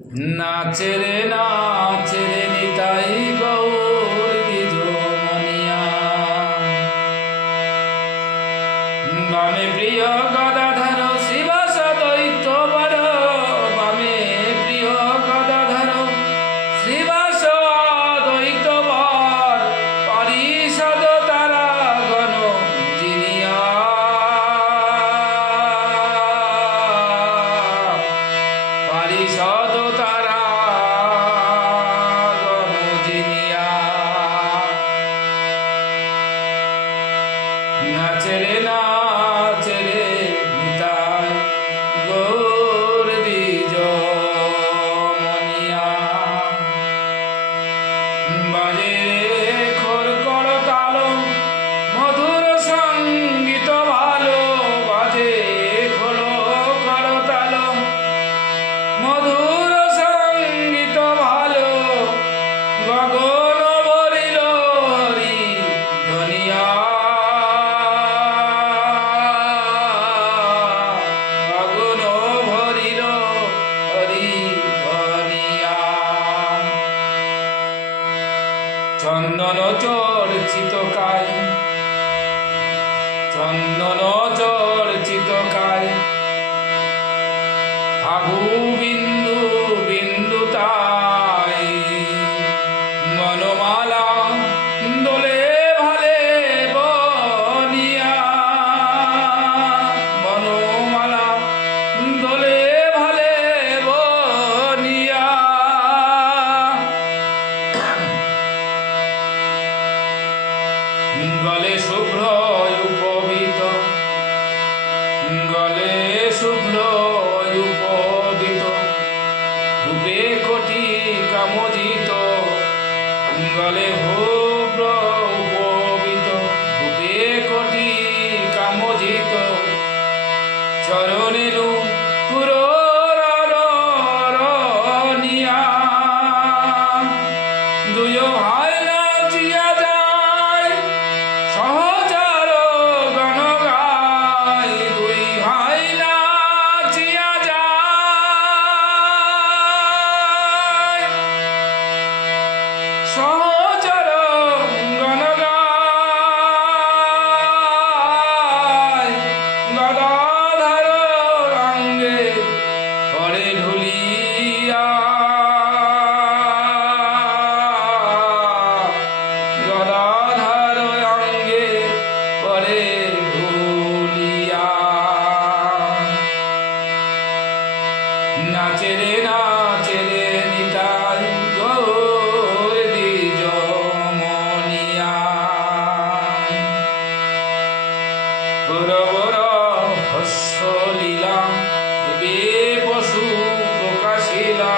নাচে রে নিতাই গৌর দ্বিজ মনিয়া। বামে প্রিয় গদাধর শিবাস দৈত্য বর, বামে প্রিয় গদাধর শ্রীবাস দৈত্য বর, পরিষদ তারা গণ জিনিয়া। পরিষদ তারা গণ জিনিয়া। নাচে রে নিতাই গৌর দ্বিজ মনিয়া। বাজে রে খোর কর তাল, মধুর সঙ্গীত ভালো। বাজে খোর কর তাল, মধুর সঙ্গীত ভালো। গগন ভরিল হরি ধনিয়া। গগন ভরিল হরি ধনিয়া। চন্দন চর্চিত কায়, চন্দন চর্চিত কায়। আভু বিন্দু বিন্দু তাই, মনমালা দোলে ভালে বনিয়া। বনমালা দোলে ভালে বনিয়া। গলে শুভ্র উপবিত, গলে শুভ্র উপবিত। রূপে কোটি কামোজিত, গলে শুভ্র উপবিত। রূপে কোটি কামোজিত। চরণেরু পুরনিয়া। দুই ভাই নাচিয়া যায়, সহচর গণ গায়। দুই ভাই নাচিয়া যায়, সহচর গণ গায়। গদাধর অঙ্গে পড়ে ঢুলিয়া। গদাধর অঙ্গে পড়ে ঢুলিয়া। নাচে রে নিতাই গৌর দ্বিজ মনিয়া। গৌরবর হস্য লীলা, দেবে পশু প্রকাশিলা।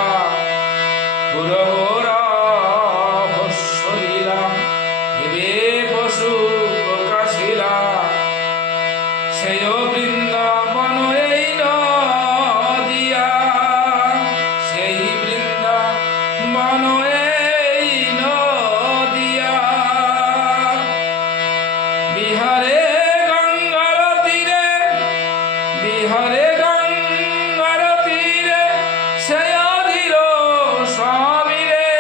গৌরবর হস্য লীলা, দেবে পশু প্রকাশিলা। সেই বৃন্দাবন এই নদিয়া। সেই বৃন্দাবন এই নদিয়া। বিহারে গঙ্গার তীরে, বিহারে গঙ্গার তীরে। সেই অধীর সমীরে।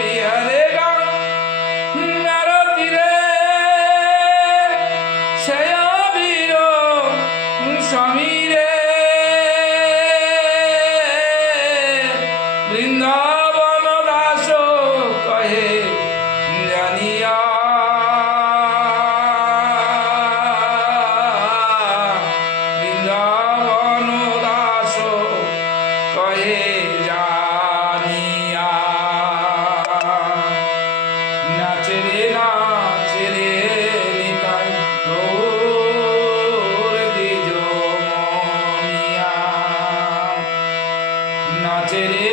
বিহারে গঙ্গার তীরে, সেই অধীর সমীরে। বৃন্দাবন দাস কহে জানিয়া। বৃন্দাবন দাস কহে জানিয়া। নাচে রে নিতাই গৌর দ্বিজ মনিয়া। নাচে রে